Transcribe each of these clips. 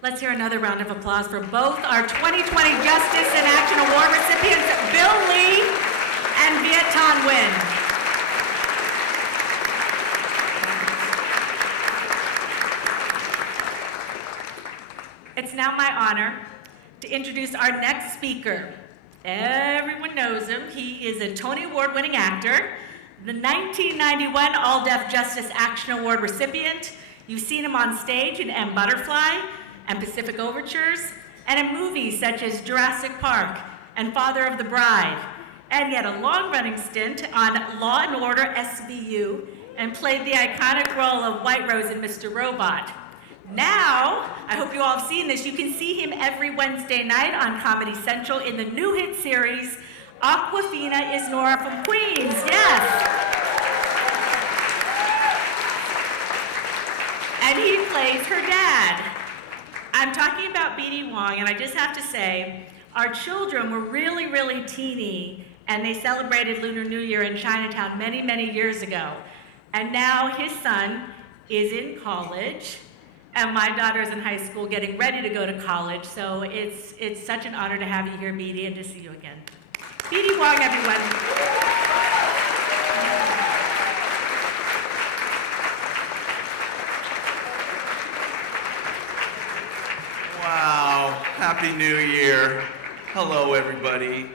Let's hear another round of applause for both our 2020 Justice in Action Award recipients, Bill Lee and Viet Thanh Nguyen. It's now my honor to introduce our next speaker. Everyone knows him. He is a Tony Award-winning actor, the 1991 AALDEF Justice Action Award recipient. You've seen him on stage in M. Butterfly and Pacific Overtures, and in movies such as Jurassic Park and Father of the Bride, and he had a long-running stint on Law & Order SVU and played the iconic role of White Rose in Mr. Robot. Now, I hope you all have seen this, you can see him every Wednesday night on Comedy Central in the new hit series, Awkwafina is Nora from Queens, yes! And he plays her dad. I'm talking about B.D. Wong, and I just have to say, our children were really, really teeny, and they celebrated Lunar New Year in Chinatown many, many years ago. And now his son is in college, and my daughter's in high school getting ready to go to college, so it's such an honor to have you here, B.D., and to see you again. B.D. Wong, everyone. Wow, Happy New Year. Hello, everybody.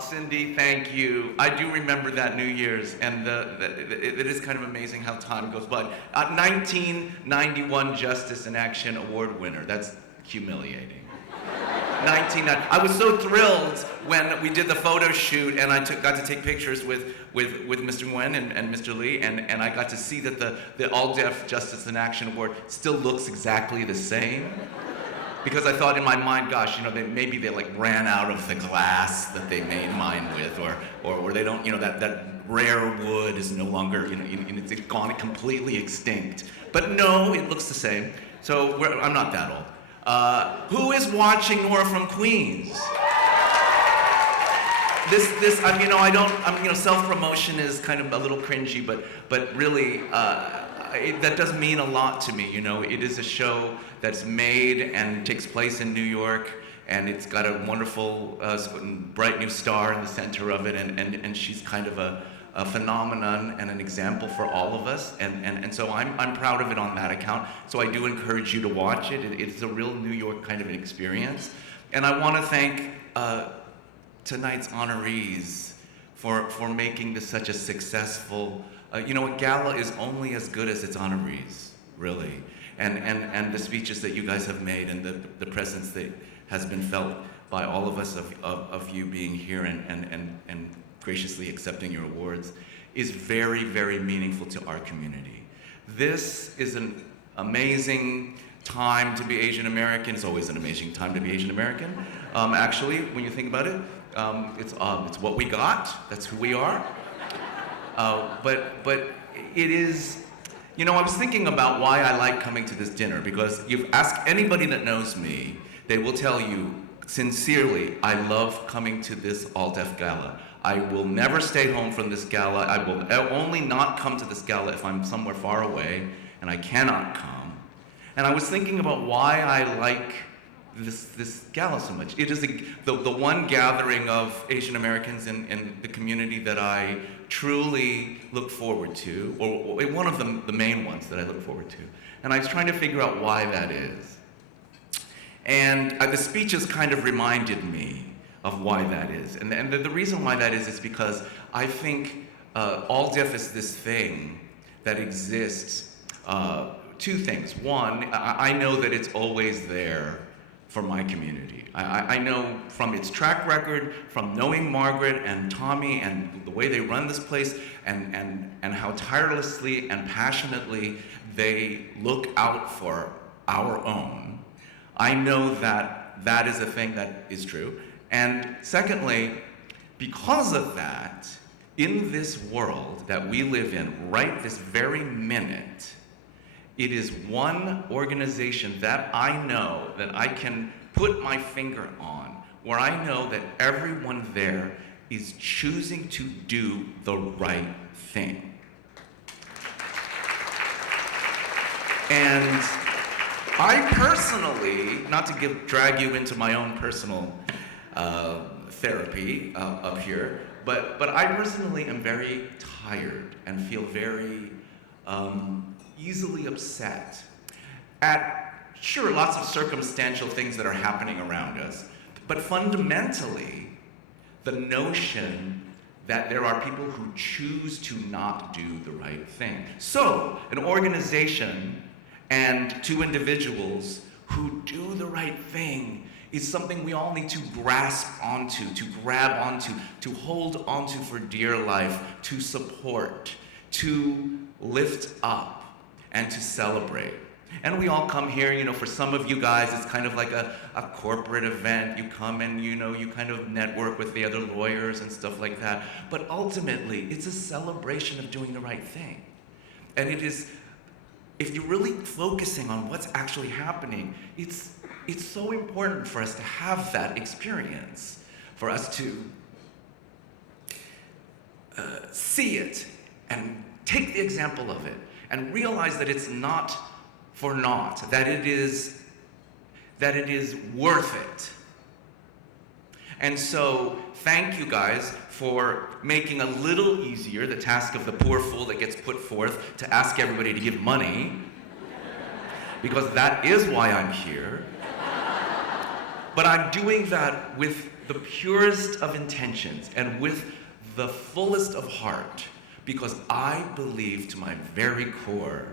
Cindy, thank you. I do remember that New Year's, and it is kind of amazing how time goes by. 1991 Justice in Action Award winner. That's humiliating. I was so thrilled when we did the photo shoot, and I got to take pictures with Mr. Nguyen and Mr. Lee, and I got to see that the AALDEF Justice in Action Award still looks exactly the same. Because I thought in my mind, gosh, maybe they like ran out of the glass that they made mine with, or they don't, that rare wood is no longer, it's gone completely extinct. But no, it looks the same. So I'm not that old. Who is watching Nora from Queens? Self-promotion is kind of a little cringy, but really, that does mean a lot to me. It is a show that's made and takes place in New York, and it's got a wonderful, bright new star in the center of it, and she's kind of a phenomenon and an example for all of us, and so I'm proud of it on that account. So I do encourage you to watch it. It's a real New York kind of an experience, and I want to thank tonight's honorees for making this such a successful. Gala is only as good as its honorees, really. And the speeches that you guys have made and the presence that has been felt by all of us of you being here and graciously accepting your awards is very, very meaningful to our community. This is an amazing time to be Asian American. It's always an amazing time to be Asian American. Actually, when you think about it, it's what we got. That's who we are. But it is, I was thinking about why I like coming to this dinner, because you've asked anybody that knows me, they will tell you, sincerely, I love coming to this AALDEF Gala. I will never stay home from this gala. I will only not come to this gala if I'm somewhere far away, and I cannot come. And I was thinking about why I like this gala so much. It is the one gathering of Asian Americans in the community that I truly look forward to, or one of the main ones that I look forward to. And I was trying to figure out why that is. And the speeches kind of reminded me of why that is. And the reason why that is because I think AALDEF is this thing that exists, two things. One, I know that it's always there for my community. I know from its track record, from knowing Margaret and Tommy and the way they run this place, and how tirelessly and passionately they look out for our own. I know that that is a thing that is true. And secondly, because of that, in this world that we live in right this very minute, it is one organization that I know that I can put my finger on, where I know that everyone there is choosing to do the right thing. And I personally, not to drag you into my own personal therapy up here, but I personally am very tired and feel very easily upset at, sure, lots of circumstantial things that are happening around us, but fundamentally, the notion that there are people who choose to not do the right thing. So, an organization and two individuals who do the right thing is something we all need to grasp onto, to grab onto, to hold onto for dear life, to support, to lift up, and to celebrate. And we all come here, for some of you guys, it's kind of like a corporate event. You come and, you kind of network with the other lawyers and stuff like that. But ultimately, it's a celebration of doing the right thing. And it is, if you're really focusing on what's actually happening, it's so important for us to have that experience, for us to see it and take the example of it and realize that it's not for naught, that it is worth it. And so, thank you guys for making a little easier the task of the poor fool that gets put forth to ask everybody to give money, because that is why I'm here. But I'm doing that with the purest of intentions and with the fullest of heart, because I believe to my very core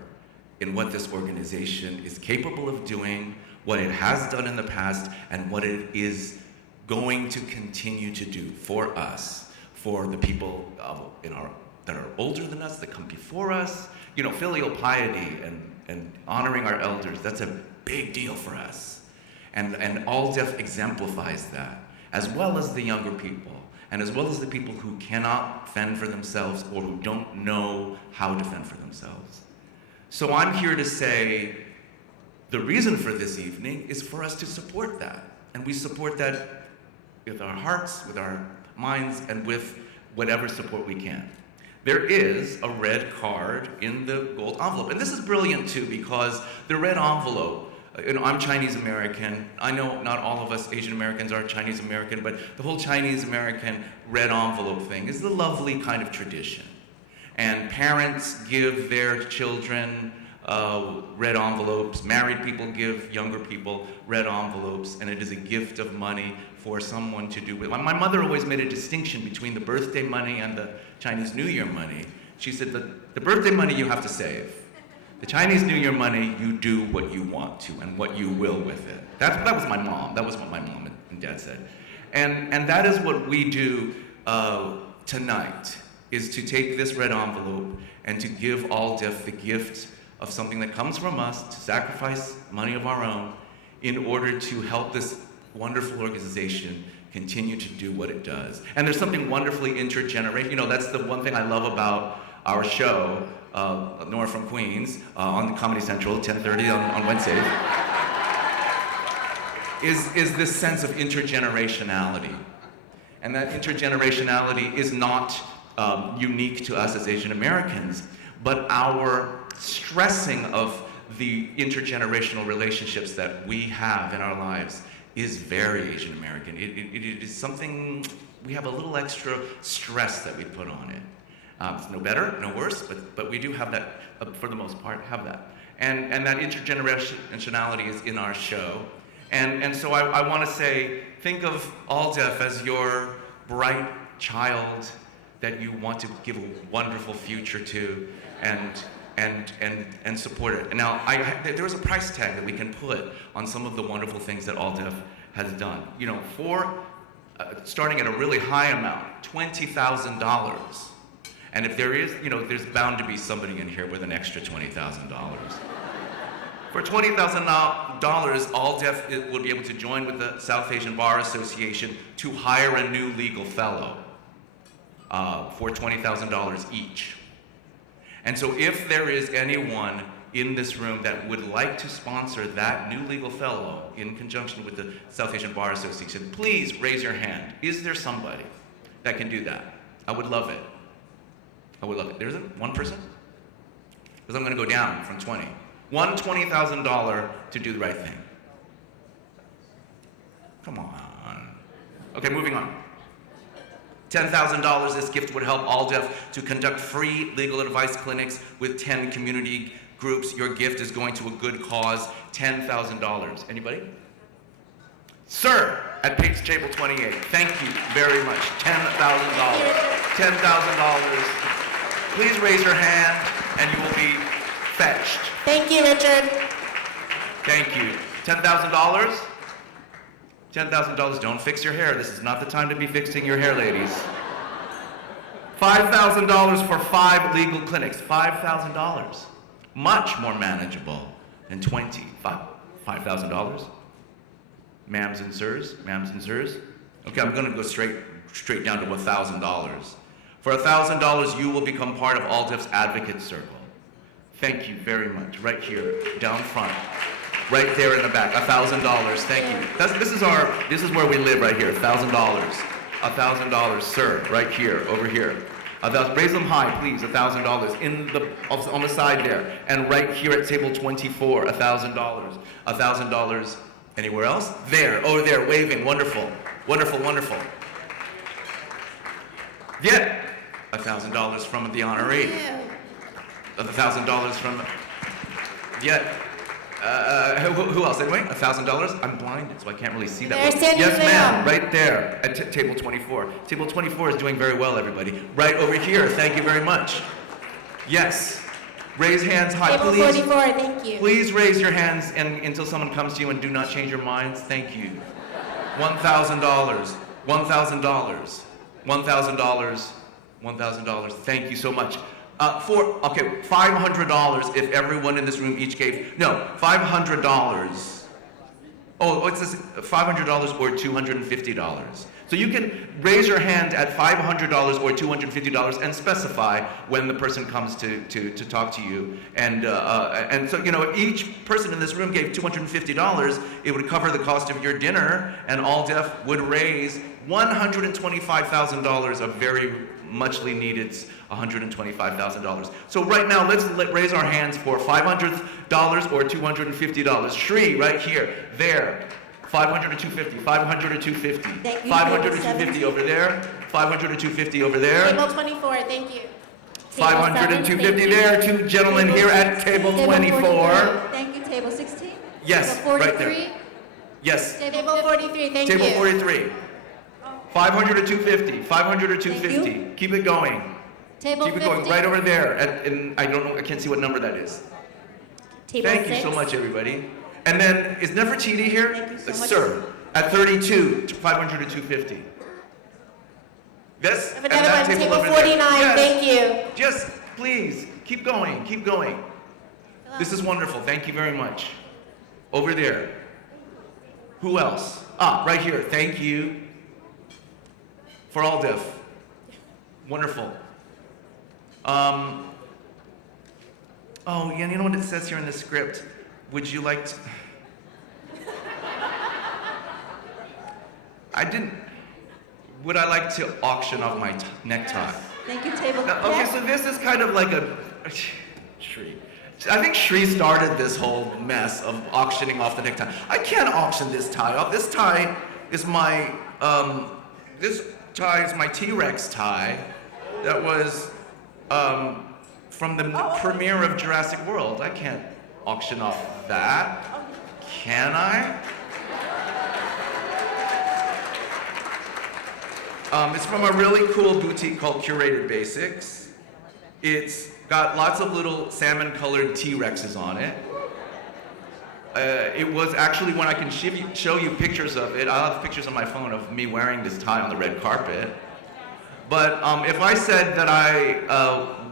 in what this organization is capable of doing, what it has done in the past, and what it is going to continue to do for us, for the people that are older than us, that come before us. Filial piety and honoring our elders, that's a big deal for us. And AALDEF exemplifies that, as well as the younger people, and as well as the people who cannot fend for themselves or who don't know how to fend for themselves. So I'm here to say the reason for this evening is for us to support that. And we support that with our hearts, with our minds, and with whatever support we can. There is a red card in the gold envelope. And this is brilliant too, because the red envelope, I'm Chinese American. I know not all of us Asian Americans are Chinese American, but the whole Chinese American red envelope thing is the lovely kind of tradition. And parents give their children red envelopes. Married people give younger people red envelopes, and it is a gift of money for someone to do with. My mother always made a distinction between the birthday money and the Chinese New Year money. She said that the birthday money you have to save. The Chinese New Year money, you do what you want to and what you will with it. That was my mom. That was what my mom and dad said. And that is what we do tonight, is to take this red envelope and to give AALDEF the gift of something that comes from us, to sacrifice money of our own in order to help this wonderful organization continue to do what it does. And there's something wonderfully intergenerational. That's the one thing I love about our show, Nora from Queens, on Comedy Central, 10:30 on Wednesdays, is this sense of intergenerationality. And that intergenerationality is not unique to us as Asian Americans, but our stressing of the intergenerational relationships that we have in our lives is very Asian American. It is something, we have a little extra stress that we put on it. It's no better, no worse, but we do have that, for the most part, have that. And that intergenerationality is in our show. And so I want to say, think of AALDEF as your bright child that you want to give a wonderful future to, and support it. And now, there is a price tag that we can put on some of the wonderful things that AALDEF has done. For starting at a really high amount, $20,000. And if there is, there's bound to be somebody in here with an extra $20,000. For $20,000, AALDEF will be able to join with the South Asian Bar Association to hire a new legal fellow for $20,000 each. And so if there is anyone in this room that would like to sponsor that new legal fellow in conjunction with the South Asian Bar Association, please raise your hand. Is there somebody that can do that? I would love it. I would love it. There isn't one person? Because I'm going to go down from 20. One $20,000 to do the right thing. Come on. Okay, moving on. $10,000, this gift would help AALDEF to conduct free legal advice clinics with 10 community groups. Your gift is going to a good cause, $10,000. Anybody? Sir, at Pig's Table 28, thank you very much. $10,000. $10,000. Please raise your hand and you will be fetched. Thank you, Richard. Thank you. $10,000? $10,000. Don't fix your hair. This is not the time to be fixing your hair, ladies. $5,000 for 5 legal clinics. $5,000. Much more manageable than $5,000. Ma'ams and sirs, ma'ams and sirs. Okay, I'm going to go straight down to $1,000. For $1,000, you will become part of AALDEF's advocate circle. Thank you very much. Right here, down front. Right there in the back, $1,000. Thank you. This is where we live right here. $1,000. $1,000, sir. Right here, over here. Raise them high, please. $1,000 on the side there, and right here at table 24. $1,000. $1,000. Anywhere else? There, over there, waving. Wonderful, wonderful, wonderful. Yeah. $1,000 from the honoree. $1,000 from. Yeah. Who else? Anyway, $1,000. I'm blinded, so I can't really see that. Yes, ma'am. Right there at table 24. Table 24 is doing very well, everybody. Right over here. Thank you very much. Yes. Raise hands high, Table please. 44. Thank you. Please raise your hands until someone comes to you, and do not change your minds. Thank you. $1,000. $1,000. $1,000. $1,000. Thank you so much. $500 if everyone in this room each gave, no, $500. Oh, it says $500 or $250. So you can raise your hand at $500 or $250 and specify when the person comes to talk to you. And so, you know, if each person in this room gave $250, it would cover the cost of your dinner, and AALDEF would raise $125,000, a very muchly needed $125,000. So right now, let's raise our hands for $500 or $250. Shri, right here, there. 500 to 250, 500 to 250, 500 to 250 over there, 500 to 250 over there. Table 24, thank you. 500 and 250 there. Two gentlemen here at table 24. Thank you. Table 16. Yes, Table 43. right there. Yes. Table 43, thank you. Table 43. 500 to 250, 500 to 250. Keep it going. Table Keep it 50. going. Right over there. I don't know. I can't see what number that is. Table Thank 6. you so much, everybody. And then, is Nefertiti here? Thank you so much. Sir, at 32, 500 to 250. Yes? I have another one, table 49, Yes. thank you. Just, please, keep going, keep going. This is wonderful, thank you very much. Over there. Who else? Right here, thank you. For AALDEF. Wonderful. Oh, yeah, you know what it says here in the script? Would you like to... Would I like to auction off my necktie? Thank you, table. Now, okay, so this is kind of like Shri. I think Shri started this whole mess of auctioning off the necktie. I can't auction this tie off. This tie is my, T-Rex tie that was, from the premiere of Jurassic World. I can't auction off that, can I? It's from a really cool boutique called Curated Basics. It's got lots of little salmon-colored T-Rexes on it. It was actually, when I can show you pictures of it, I'll have pictures on my phone of me wearing this tie on the red carpet. But if I said that I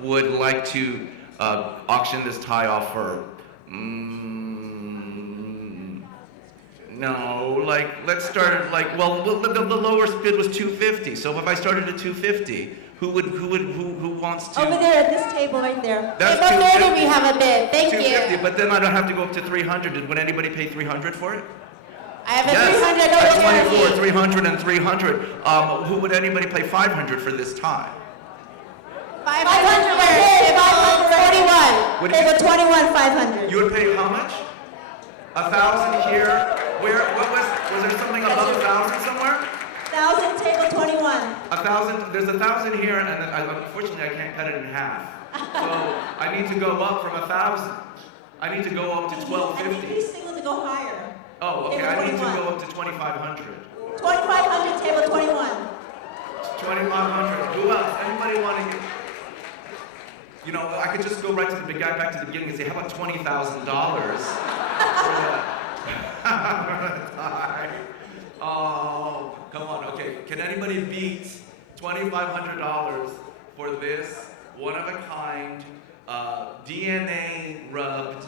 would like to auction this tie off for, no, like, let's start at well, the lowest bid was 250. So if I started at 250, who wants to? Over there at this table right there. That's Table 30, 250. we have a bid, thank 250, you. but then I don't have to go up to 300. Would anybody pay 300 for it? I have a Yes, 300 over at 24, here. 300 and 300. Who would anybody pay 500 for this tie? 500 where? 541. What did you- Table 21, 500. You would pay how much? 1,000 here. Where? What was there something above 1,000 somewhere? 1,000, table 21. 1,000. There's 1,000 here, and then unfortunately I can't cut it in half. So I need to go up from 1,000. I need to go up to I think 1250. he's single to go higher. Oh, okay. Table I need to 21. go up to 2,500. 2,500, table 21. 2,500. Who else? Anybody want to get? You know, I could just go right to the back to the beginning and say, how about $20,000 for the Oh, come on. Okay. Can anybody beat $2,500 for this one of a kind, DNA rubbed,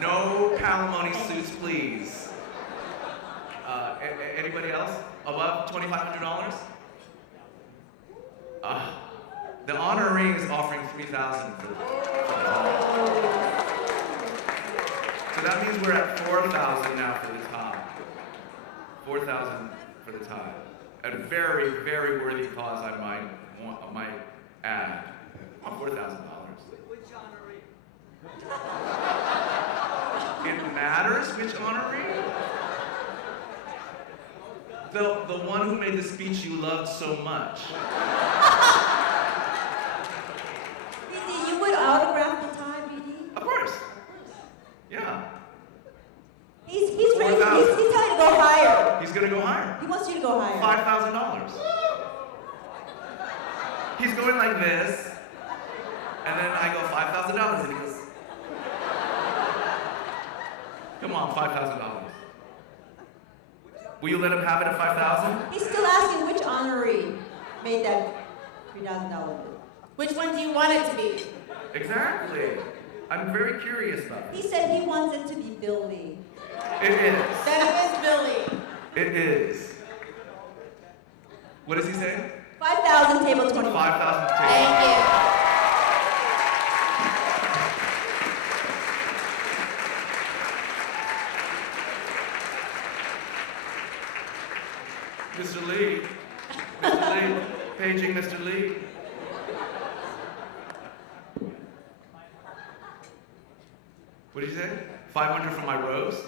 no palimony suits, please? Anybody else above $2,500? The honoree is offering $3,000 for the top. So that means we're at $4,000 now for the top. $4,000 for the tie. A very, very worthy cause, I might add. $4,000. Which honoree? It matters which honoree? The one who made the speech you loved so much. BD, you would autograph the tie, BD? Of course. Yeah. He's ready. 4,000. He's telling you to go higher. He's gonna go higher. He wants you to go higher. $5,000. He's going like this, and then I go $5,000, and he goes, come on, $5,000. Will you let him have it at $5,000? He's still asking which honoree made that $3,000 bid. Which one do you want it to be? Exactly. I'm very curious about He this. said he wants it to be Bill Lee. It is. That is Bill Lee. It is. What does he say? 5,000, table 21. 5,000 to Thank you. Mr. Lee. Mr. Lee. Paging Mr. Lee. What did you say? 500 for my rose?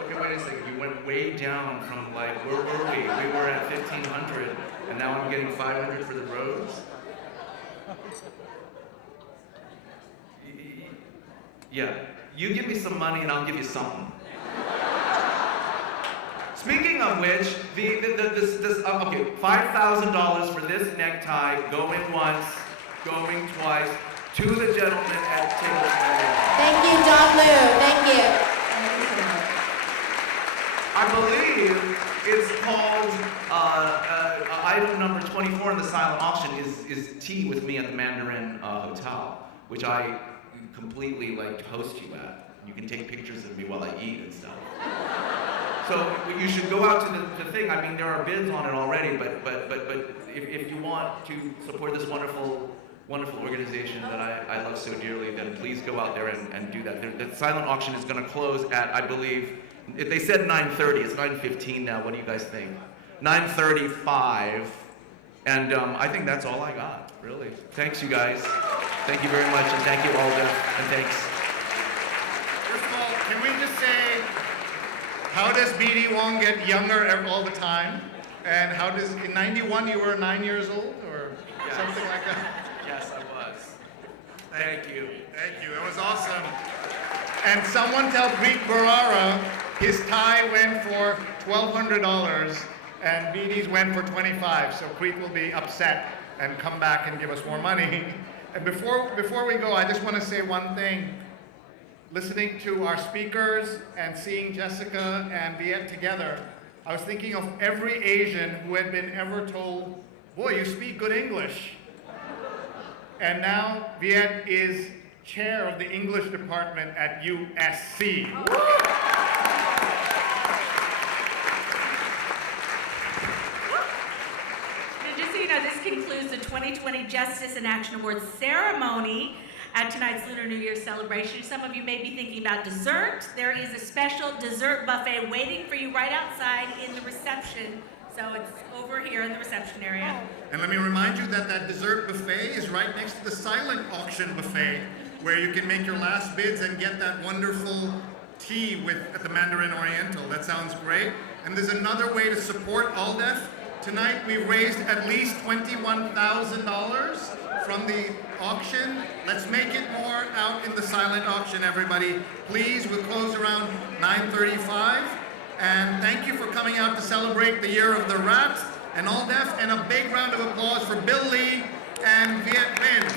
Okay, wait a second. We went way down from like, where were we? We were at 1,500, and now I'm getting 500 for the rose? Yeah. You give me some money and I'll give you something. Speaking of which, okay, $5,000 for this necktie, going once, going twice, to the gentleman at table 21. Thank you, John Liu. Thank you. I believe it's called item number 24 in the silent auction is tea with me at the Mandarin Hotel, which I completely like host you at. You can take pictures of me while I eat and stuff. So you should go out to the thing. I mean, there are bids on it already, but if you want to support this wonderful organization that I love so dearly, then please go out there and do that. The silent auction is going to close at, I believe, they said 9:30. It's 9:15 now. What do you guys think? 9:35. And I think that's all I got, really. Thanks, you guys. Thank you very much, and thank you, AALDEF, and thanks. First of all, can we just say, how does BD Wong get younger all the time? And how does, in 91 you were 9 years old, or something like that? Yes, I was. Thank you. Thank you, it was awesome. And someone tell Greek Barara his tie went for $1,200 and BD's went for 25, so Preet will be upset and come back and give us more money. And before we go, I just want to say one thing. Listening to our speakers and seeing Jessica and Viet together, I was thinking of every Asian who had been ever told, boy, you speak good English. And now Viet is chair of the English department at USC. Just so you know, this concludes the 2020 Justice in Action Awards ceremony. at tonight's Lunar New Year celebration. Some of you may be thinking about dessert. There is a special dessert buffet waiting for you right outside in the reception. So it's over here in the reception area. And let me remind you that that dessert buffet is right next to the silent auction buffet, where you can make your last bids and get that wonderful tea at the Mandarin Oriental. That sounds great. And there's another way to support AALDEF. Tonight we've raised at least $21,000 from the auction. Let's make it more out in the silent auction, everybody. Please, we'll close around 9:35. And thank you for coming out to celebrate the Year of the Rat and AALDEF. And a big round of applause for Bill Lee and Viet Minh.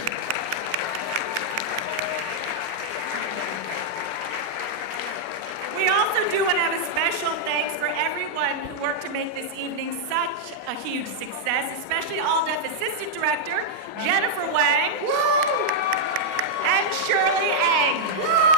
We also do want to have a special thanks for everyone who worked to make this evening such a huge success, especially AALDEF Assistant Director Jennifer Wang and Shirley Eng.